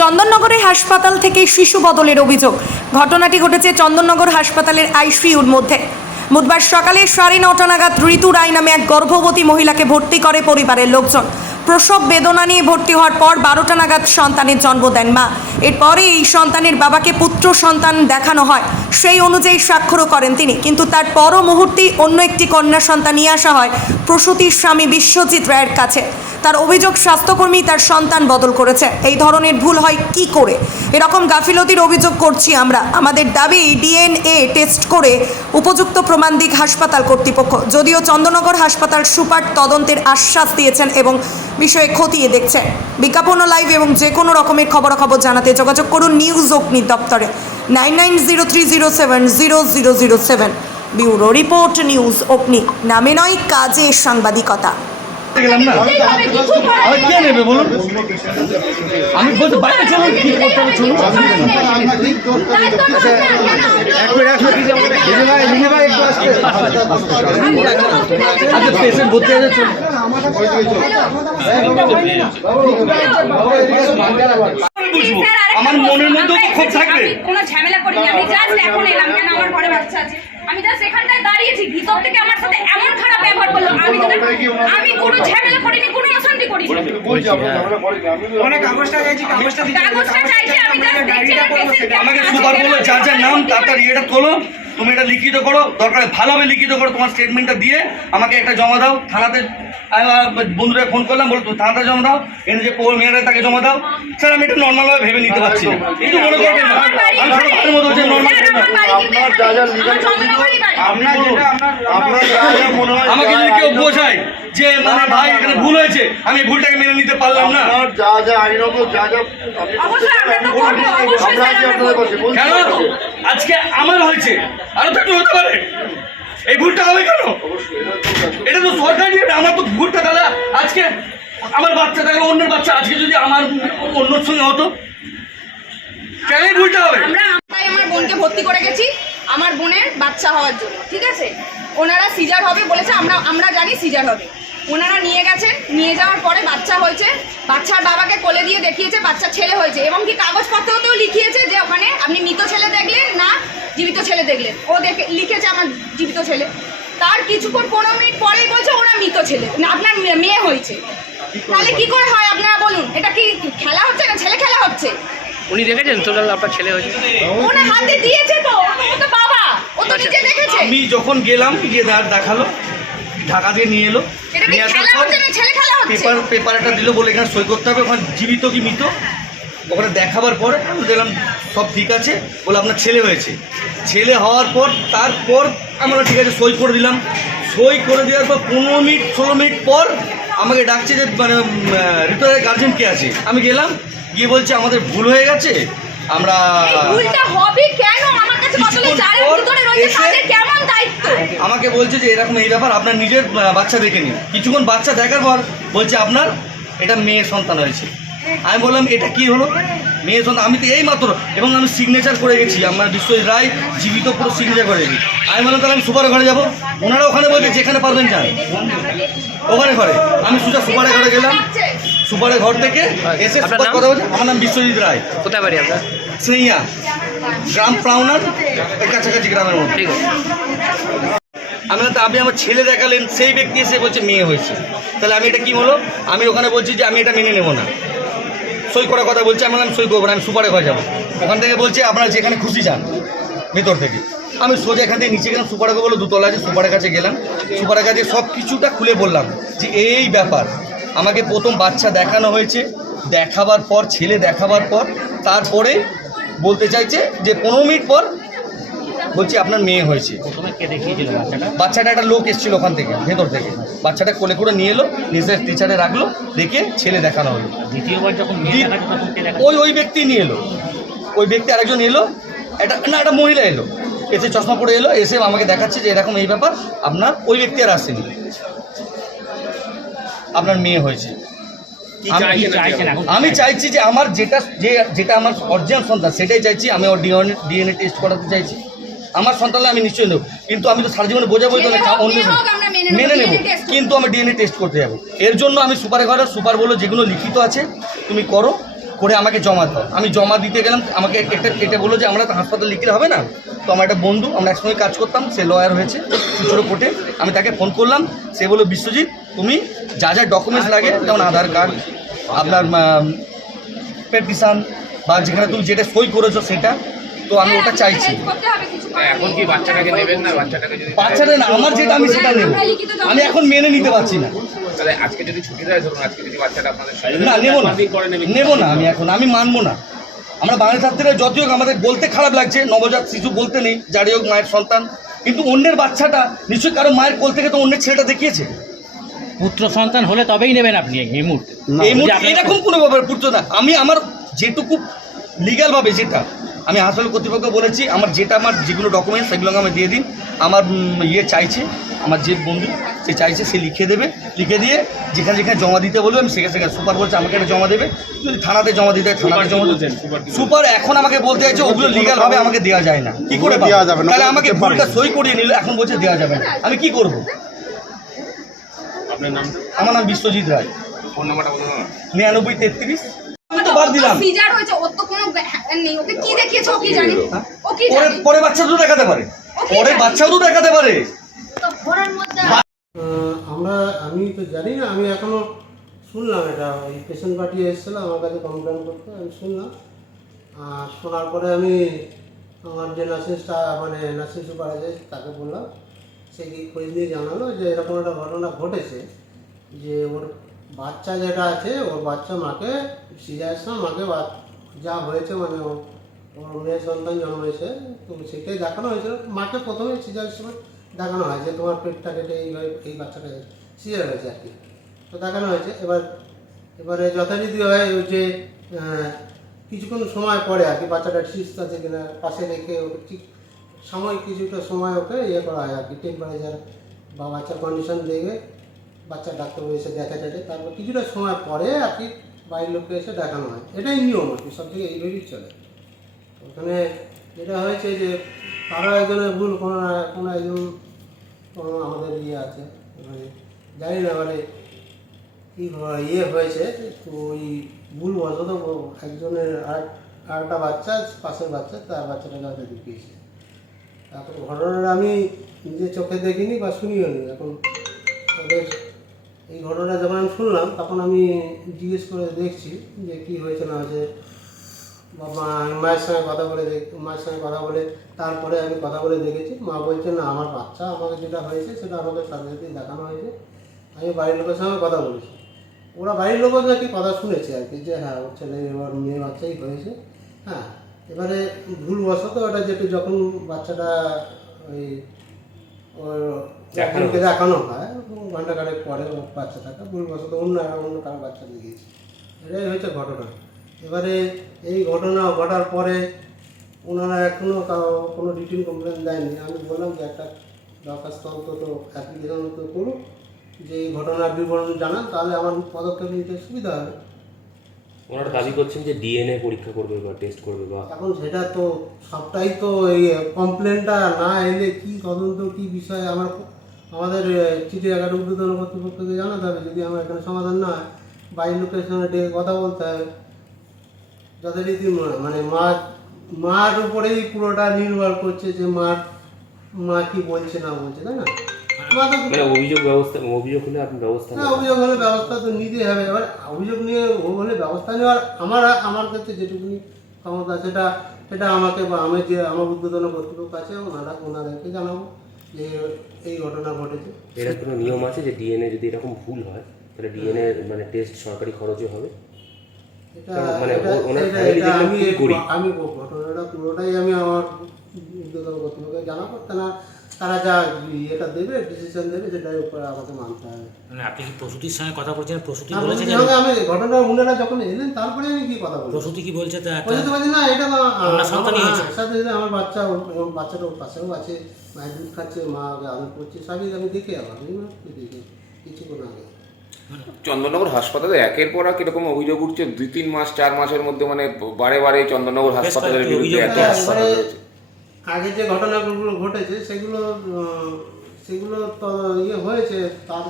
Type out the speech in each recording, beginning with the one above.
চন্দননগরে হাসপাতাল থেকে শিশু বদলের অভিযোগ। ঘটনাটি ঘটেছে চন্দননগর হাসপাতালের আইসিইউর মধ্যে। বুধবার সকালে সাড়ে নটা নাগাদ ঋতু রায় নামে এক গর্ভবতী মহিলাকে ভর্তি করে পরিবারের লোকজন। প্রসব বেদনা নিয়ে ভর্তি হওয়ার পর বারোটা নাগাদ সন্তানের জন্ম দেন মা। এরপরে এই সন্তানের বাবাকে পুত্র সন্তান দেখানো হয়। সেই অনুযায়ী স্বাক্ষরও করেন তিনি। কিন্তু তার পর মুহূর্তেই অন্য একটি কন্যা সন্তান নিয়ে আসা হয় প্রসূতির স্বামী বিশ্বজিৎ রায়ের কাছে। তার অভিযোগ, স্বাস্থ্যকর্মী তার সন্তান বদল করেছে। এই ধরনের ভুল হয় কি করে? এরকম গাফিলতির অভিযোগ করছি আমরা। আমাদের দাবি, ডিএনএ টেস্ট করে উপযুক্ত প্রমাণ দিক হাসপাতাল কর্তৃপক্ষ। যদিও চন্দ্রনগর হাসপাতাল সুপার তদন্তের আশ্বাস দিয়েছেন এবং বিষয়ে খতিয়ে দেখছে। বিজ্ঞাপন ও লাইভ এবং যে কোনো রকমের খবরাখবর জানাতে যোগাযোগ করুন নিউজ অগ্নি দপ্তরে। Nine nine zero three zero seven zero zero zero seven bureau report news Agni নামে নয়, কাজে সাংবাদিকতা। গেলাম না আবার কে নেবে বলুন আমি বলছি বাইরে চলুন কি করতে হবে চলুন আচ্ছা পেশেন্ট ভর্তি আছে চলুন বুঝব? আমার মনের মধ্যেও তো ক্ষোভ থাকবে। কোনো ঝামেলা করিনি আমি জাস্ট এখন এলাম কেন আমার ঘরে বাচ্চা আছে? আমি জাস্ট এখানটায় দাঁড়িয়েছি ভিতর থেকে আমার সাথে এমন খারাপ ব্যবহার করল আমি তো আমি কোনো ঝামেলা করিনি কোনো অশান্তি করিনি। অনেক কাগজটা চাইছি কাগজটা দিতে কাগজটা চাইছি আমি জাস্ট দেখছি আমাকে সুপার বলল যার যার নাম তার তার ইয়েটা তোলো। তুমি এটা লিখিত করো দরকার ভালোভাবে লিখিত করো তোমার স্টেটমেন্টটা দিয়ে আমাকে একটা জমা দাও থানাতে আমি আমার বন্ধুরা ফোন করলাম বলো তুমি থানাতে জমা দাও এনে যে পৌর মেয়েরা তাকে জমা দাও। স্যার আমি এটা নর্মালভাবে ভেবে নিতে পারছি না। কিন্তু মনে করবেন না আমি সব ভালো মতো হচ্ছে নর্মাল আপনার যেটা আপনার আপনার যা যা মনে হয় আমাকে যদি কেউ বোঝায় যে মানে ভাই এখানে ভুল হয়েছে আমি এই ভুলটাকে মেনে নিতে পারলাম না। যা যা যা যা কেন? আজকে আমার হয়েছে আরও তো একটু হতে পারে। এই ভুলটা হবে কেন? এটা তো সরকারি আমার তো ভুলটা তাহলে আজকে আমার বাচ্চা থাকে অন্যের বাচ্চা আজকে যদি আমার অন্যর সঙ্গে হতো? কেন এই ভুলটা হবে? আমরা আমার বোনকে ভর্তি করে গেছি আমার বোনের বাচ্চা হওয়ার জন্য ঠিক আছে? ওনারা সিজার হবে বলেছে আমরা আমরা জানি সিজার হবে। ওনারা নিয়ে গেছেন নিয়ে যাওয়ার পরে বাচ্চা হয়েছে। বাচ্চার বাবাকে কোলে দিয়ে দেখিয়েছে বাচ্চা ছেলে হয়েছে। এবং কি কাগজপত্রতেও লিখিয়েছে যে ওখানে আপনি মৃত ছেলে দেখলেন না জীবিত ছেলে দেখলেন ও দেখে লিখেছে আমার জীবিত ছেলে। তার কিছুক্ষণ পনেরো মিনিট পরেই বলছে ওরা মৃত ছেলে। না আপনার মেয়ে- মেয়ে হয়েছে। তাহলে কি করে হয় আপনারা বলুন? এটা কি খেলা হচ্ছে না ছেলে খেলা হচ্ছে? উনি দেখেছেন টোটাল আপনার ছেলে হয়েছে? ওনার হাতে দিয়েছে তো ও তো বাবা। ও তো আচ্ছা। নিজে দেখেছে। আমি যখন গেলাম গিয়ে দাঁড় দেখাল। ঢাকা দিয়ে নিয়ে এলো। নিয়ে আসার পর পেপার পেপার একটা দিল বলে এখানে সই করতে হবে ওখানে জীবিত কি মৃত? ওখানে দেখাবার পরে আমি দেখলাম সব ঠিক আছে বলে আপনার ছেলে হয়েছে। ছেলে হওয়ার পর তারপর আমরা ঠিক আছে সই করে দিলাম। সই করে দেওয়ার পর পনেরো মিনিট ষোলো মিনিট পর আমাকে ডাকছে যে মানে রিটায়ারের গার্জেন কে আছে। আমি গেলাম গিয়ে বলছে আমাদের ভুল হয়ে গেছে আমরা ভুলটা হবে কেন? আমার কাছে যারা ভিতরে রয়েছে তাদের কেমন দায়িত্ব? আমাকে বলছে যে এরকম এই ব্যাপার আপনার নিজের বাচ্চা দেখে নিন। কিছুক্ষণ বাচ্চা দেখার পর বলছে আপনার এটা মেয়ে সন্তান হয়েছে। আমি বললাম এটা কি হলো? মেয়ে সন্তান আমি তো এই মাত্র এবং আমি সিগনেচার করে গেছি। আমার বিশ্বজিৎ রায় জীবিত পুরো সিগনেচার করে গেছি। আমি বললাম তাহলে আমি সুপার ঘরে যাব। ওনারা ওখানে বলছে যেখানে পারবেন যান। ওখানে ঘরে। আমি সোজা সুপারের ঘরে গেলাম। সুপারের ঘর থেকে এসে কথা বলছে আমার নাম বিশ্বজিৎ রায়। কোথায় বাড়ি আপনার? স্নেহিয়া গ্রাম প্রাউনার কাছাকাছি গ্রামের মধ্যে। ঠিক আছে। আমি তা আপনি আমার ছেলে দেখালেন সেই ব্যক্তি এসে বলছে মেয়ে হয়েছে। তাহলে আমি এটা কি হলো আমি ওখানে বলছি যে আমি এটা মেনে নেব না। সই করার কথা বলছি আমি বললাম সই করব না আমি সুপারে ঘরে যাব। ওখান থেকে বলছে আপনারা যেখানে খুশি যান ভেতর থেকে। আমি সোজা এখান থেকে নিচে গেলাম সুপারে বলে দুতলা আছে সুপারের কাছে গেলাম। সুপারের কাছে সব কিছুটা খুলে বললাম যে এই ব্যাপার আমাকে প্রথম বাচ্চা দেখানো হয়েছে। দেখাবার পর ছেলে দেখাবার পর তারপরে বলতে চাইছে যে পনেরো মিনিট পর বলছি আপনার মেয়ে হয়েছে। বাচ্চাটা? একটা লোক এসেছিল ওখান থেকে ভেতর থেকে। বাচ্চাটা কোলে করে নিয়ে এলো নিজের টিচারে রাখল রেখে ছেলে দেখানো হলো। দ্বিতীয়বার যখন ওই ওই ব্যক্তি নিয়ে এলো। ওই ব্যক্তি আরেকজন এলো। একটা না একটা মহিলা এলো। এসে চশমা পরে এলো এসে আমাকে দেখাচ্ছে যে এরকম এই ব্যাপার আপনার ওই ব্যক্তি আর আসেনি। আপনার মেয়ে হয়েছে। আমি- আমি চাইছি যে আমার যেটা যে যেটা আমার অরিজিনাল সন্তান সেটাই চাইছি আমি ওর ডিএনএ ডিএনএ টেস্ট করাতে চাইছি। আমার সন্তান আমি নিশ্চয়ই নেব। কিন্তু আমি তো সারা জীবনে বোঝাবো অন্য মেয়ে হোক, আমরা মেনে নেব। কিন্তু আমি ডিএনএ টেস্ট করতে যাব। এর জন্য আমি সুপারে ঘরে সুপার বলো যেগুলো লিখিত আছে তুমি করো করে আমাকে জমা দাও। আমি জমা দিতে গেলাম আমাকে একটা এটা বলল যে আমরা তো হাসপাতাল লিখলে হবে না? তো আমার একটা বন্ধু আমরা একসঙ্গে কাজ করতাম সে লয়ার হয়েছে ছোটো কোর্টে। আমি তাকে ফোন করলাম সে বলল বিশ্বজিৎ তুমি যা যা ডকুমেন্টস লাগে যেমন আধার কার্ড আপনার পেটিশন বা যেখানে তুমি যেটা সই করেছ সেটা তো আমি ওটা চাইছি। হবে কিছু করার এখন কি বাচ্চাটাকে নেবেন না? বাচ্চাটাকে যদি বাচ্চাটা না আমার যেটা আমি সেটা নেব। আমি এখন মেনে নিতে পারছি না। তাহলে আজকে যদি ছুটি দেয় ধরুন আজকে যদি বাচ্চাটা আপনাদের না নেব না। নেব না আমি এখন আমি মানবো না। আমরা বাঙালি ছাত্রীরা যতই হোক আমাদের বলতে খারাপ লাগছে নবজাত শিশু বলতে নেই যারই হোক মায়ের সন্তান কিন্তু অন্যের বাচ্চাটা নিশ্চয়ই কারও মায়ের কোল থেকে তো অন্যের ছেলেটা দেখিয়েছে। পুত্র সন্তান হলে তবেই নেবেন আপনি এই মুহূর্তে। এই মুহূর্তে এরকম কোনো ব্যাপার পুত্র না। আমি আমার যেটুকু লিগ্যালভাবে যেটা আমি হাসপাতাল কর্তৃপক্ষ বলেছি আমার যেটা আমার যেগুলো ডকুমেন্টস সেগুলো আমি দিয়ে দিন। আমার ইয়ে চাইছে আমার যে বন্ধু সে চাইছে সে লিখে দেবে। লিখে দিয়ে যেখানে যেখানে জমা দিতে বলবে আমি সেখানে সেখানে সুপার বলছে আমাকে এটা জমা দেবে। যদি থানাতে জমা দিতে হয়, থানাতে জমা দিতে সুপার এখন আমাকে বলতে চাইছে ওগুলো লিগালভাবে আমাকে দেওয়া যায় না। কি করে দেওয়া যাবে তাহলে আমাকে ভুলটা সই করিয়ে নিল এখন বলছে দেওয়া যাবে না। আমি কি করব? আপনার নাম? আমার নাম বিশ্বজিৎ রায়। ফোন নাম্বারটা বলুন নিরানব্বই তেত্রিশ। আমি তো বাদ দিলাম। সিজার হয়েছে ওর তো কোনো নেই। ওকে কি দেখিয়েছে ও কি জানে? ও কি পরে পরে বাচ্চা তো দেখাতে পারে। ও কি পরে বাচ্চাও তো দেখাতে পারে আমরা আমি তো জানি না আমি এখনও শুনলাম এটা। ওই পেশেন্ট পার্টি এসেছিল আমার কাছে কমপ্লেন করতে আমি শুনলাম। আর শোনার পরে আমি আমার যে নার্সিং স্টাফ মানে নার্সিং সুপারভাইজার তাকে বললাম সে কি খোঁজ নিয়ে জানালো যে এরকম একটা ঘটনা ঘটেছে যে ওর বাচ্চা যেটা আছে, ওর বাচ্চা মাকে সিজারের মাকে বা- যা হয়েছে মানে ওর মেয়ের সন্তান জন্মেছে তো সেটাই দেখানো হয়েছিল মাকে প্রথমে সিজারের সময় দেখানো হয় যে তোমার পেটটা কেটে এই এই বাচ্চাটা সিজার হয়েছে আর কি। তো দেখানো হয়েছে। এবার, এবারে যথারীতি হয় যে কিছুক্ষণ সময় পরে আর কি বাচ্চাটা সুস্থ আছে কিনা, পাশে রেখে ওকে ঠিক সাময়িক কিছুটা সময় ওকে ইয়ে করা হয় আর কি টেম্পারেচার বা বাচ্চার কন্ডিশন দেখে বাচ্চা ডাক্তার এসে দেখা যাচ্ছে তারপর কিছুটা সময় পরে আর কি বাইরের লোককে এসে দেখানো হয়। এটাই নিয়ম আর কি সব থেকে এইভাবেই চলে। ওখানে যেটা হয়েছে যে কারও একজনের ভুল, কোনো না, কোনো একজন, কোনো আমাদের ইয়ে আছে। মানে জানি না মানে কি ইয়ে হয়েছে তো ওই ভুল বশত একজনের আর, আরেকটা বাচ্চা, পাশের বাচ্চা, তার বাচ্চাটাকে হয়তো দেখিয়েছে তারপরে ঘটনাটা আমি নিজে চোখে দেখিনি বা শুনিও নি। এখন ওদের এই ঘটনাটা যখন আমি শুনলাম, তখন আমি জিজ্ঞেস করে দেখছি যে কি হয়েছে, না হয়েছে। বা মায়ের সঙ্গে কথা বলে দেখ, মায়ের সঙ্গে কথা বলে তারপরে আমি কথা বলে দেখেছি। মা বলছে, না, আমার বাচ্চা, আমাকে যেটা হয়েছে সেটা আমাকে সাথে সাথেই দেখানো হয়েছে। আমি বাড়ির লোকের সঙ্গে কথা বলেছি। ওরা বাড়ির লোকও নাকি কথা শুনেছে আর কি, যে হ্যাঁ ওর ছেলে এবার মেয়ে বাচ্চাই হয়েছে। হ্যাঁ এবারে ভুলবশত ওটা যেটু যখন বাচ্চাটা ওই ওর দেখানো হয় ঘণ্টা কারেক পরে ওর বাচ্চাটাকে ভুলবশত অন্য অন্য কারও বাচ্চা দিয়ে গিয়েছে। এটাই হয়েছে ঘটনা। এবারে এই ঘটনা ঘটার পরে ওনারা এখনও কোনো রিটিন কমপ্লেন দেয়নি। আমি বললাম যে একটা দরখাস্ত অন্তত অ্যাপ্লিকেশন অন্তত করুক যে এই ঘটনার বিবরণ জানান তাহলে আমার পদক্ষেপ নিতে সুবিধা হবে। ওনারা দাবি করছেন যে ডিএনএ পরীক্ষা করবে বা টেস্ট করবে বা এখন সেটা তো সবটাই তো এই কমপ্লেনটা না এলে কি তদন্ত, কি বিষয়? আমার আমাদের এগারো উদ্বোধন কর্তৃপক্ষকে জানাতে হবে যদি আমার এখানে সমাধান না হয়। বাইরের লোকের সঙ্গে ডেকে কথা বলতে হবে যথারীতি মানে মা মার উপরেই পুরোটা নির্ভর করছে যে মার, মা কি বলছে না বলছে, তাই না? মানে অভিযোগ ব্যবস্থা অভিযোগ হলে আপনি ব্যবস্থা হ্যাঁ নেবেন। অভিযোগ হলে ব্যবস্থা তো নিতেই হবে। এবার অভিযোগ নিয়ে ও হলে ব্যবস্থা নেওয়ার আমার আমার কাছে যেটুকুনি ক্ষমতা সেটা সেটা আমাকে বা আমি যে আমার উদ্বোধন কর্তৃপক্ষ আছে ওনারা ওনাদেরকে জানাব যে এই ঘটনা ঘটেছে। এর কোনো নিয়ম আছে যে ডিএনএ যদি এরকম ভুল হয় তাহলে ডিএনএ মানে টেস্ট সরকারি খরচে হবে? এটা মানে ওনার এটা- এটা আমি ঘটনাটা পুরোটাই আমি আমার উদ্বোধন কর্তৃপক্ষকে জানাব। তারা তারা যা ইয়েটা দেবে ডিসিশন দেবে সেটার উপরে আমাকে মানতে হবে। মানে আপনি কি প্রসূতির সঙ্গে কথা বলছেন? প্রসূতি আর বলেছে যে আমি ঘটনা উনারা যখন এলেন তারপরে আমি কি কথা বলব? প্রসূতি কি বলছে? তা বলতে পারছি না এটা তো আ- আপনার সন্তানই আমার- হয়েছে। সাথে সাথে আমার বাচ্চা বাচ্চাটা ওর পাশেও আছে মায়ের দুধ খাচ্ছে মা ওকে আদর করছে সবই আমি দেখে আমার দেখে কিছুক্ষণ আগে। চন্দননগর হাসপাতালে একের পর এক এরকম অভিযোগ উঠছে দুই তিন মাস চার মাসের মধ্যে মানে বারে বারে চন্দননগর হাসপাতালের বিরুদ্ধে এত হ্যাঁ, হাসপাতাল রয়েছে। আগে যে ঘটনাগুলো ঘটেছে, সেগুলো সেগুলো তো ইয়ে হয়েছে, তার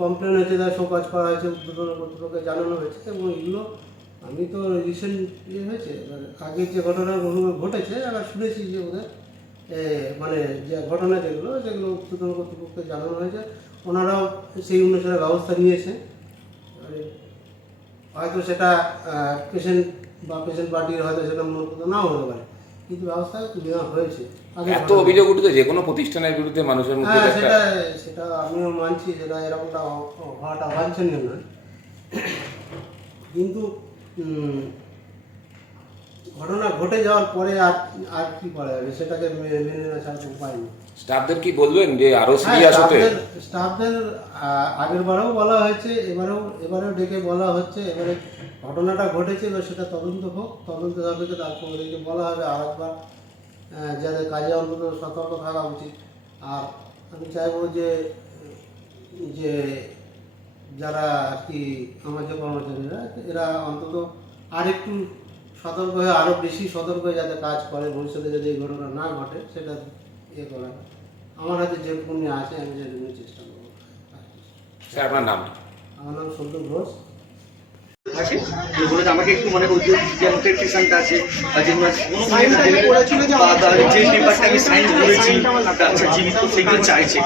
কমপ্লেন হয়েছে, তার শোকাজ করা হয়েছে উদ্বোধন কর্তৃপক্ষকে জানানো হয়েছে, এবং এগুলো আমি তো রিসেন্ট ইয়ে হয়েছে আগে যে ঘটনাগুলো ঘটেছে, এবার শুনেছি যে ওদের মানে যে ঘটনা যেগুলো, সেগুলো উচ্চতর কর্তৃপক্ষকে জানানো হয়েছে, ওনারাও সেই অনুসারে ব্যবস্থা নিয়েছে। হয়তো সেটা পেশেন্ট বা পেশেন্ট পার্টির হয়তো সেটা মূলত নাও হতে পারে। কিন্তু ব্যবস্থা নেওয়া হয়েছে। এত অভিযোগ উঠেছে যে কোনো প্রতিষ্ঠানের বিরুদ্ধে মানুষের মধ্যে হ্যাঁ সেটা সেটা আমিও মানছি যেটা এরকমটা হওয়াটা বাঞ্ছনীয় নয়। কিন্তু ঘটনা ঘটে যাওয়ার পরে আর আর কি করা যাবে? সেটাকে মেনে নেওয়া ছাড়া উপায় নেই। স্টাফদের কি বলবেন যে আরও হ্যাঁ, সিরিয়াস হতে? স্টাফদের আগের বারেও বলা হয়েছে এবারেও এবারেও ডেকে বলা হচ্ছে এবারে ঘটনাটা ঘটেছে এবার সেটা তদন্ত হোক তদন্ত সাপেক্ষে তারপর ওদেরকে বলা হবে আর একবার যাদের কাজে অন্তত সতর্ক থাকা উচিত। আর আমি চাইব যে যে যারা আর কি আমার যে কর্মচারীরা এরা অন্তত আর একটু সতর্ক হয়ে আরও বেশি সতর্ক হয়ে যাতে কাজ করে ভবিষ্যতে যদি এই ঘটনা না ঘটে সেটা ইয়ে করা আমার হাতে যেরকম আছে আমি যেরকম চেষ্টা করব। স্যার আপনার নাম? আমার নাম সন্তু ঘোষ। আছে? আমাকে একটু মানে ওই যে যে পেশেন্ট আছে আর যে আমার আমি করেছি আচ্ছা সেগুলো চাইছে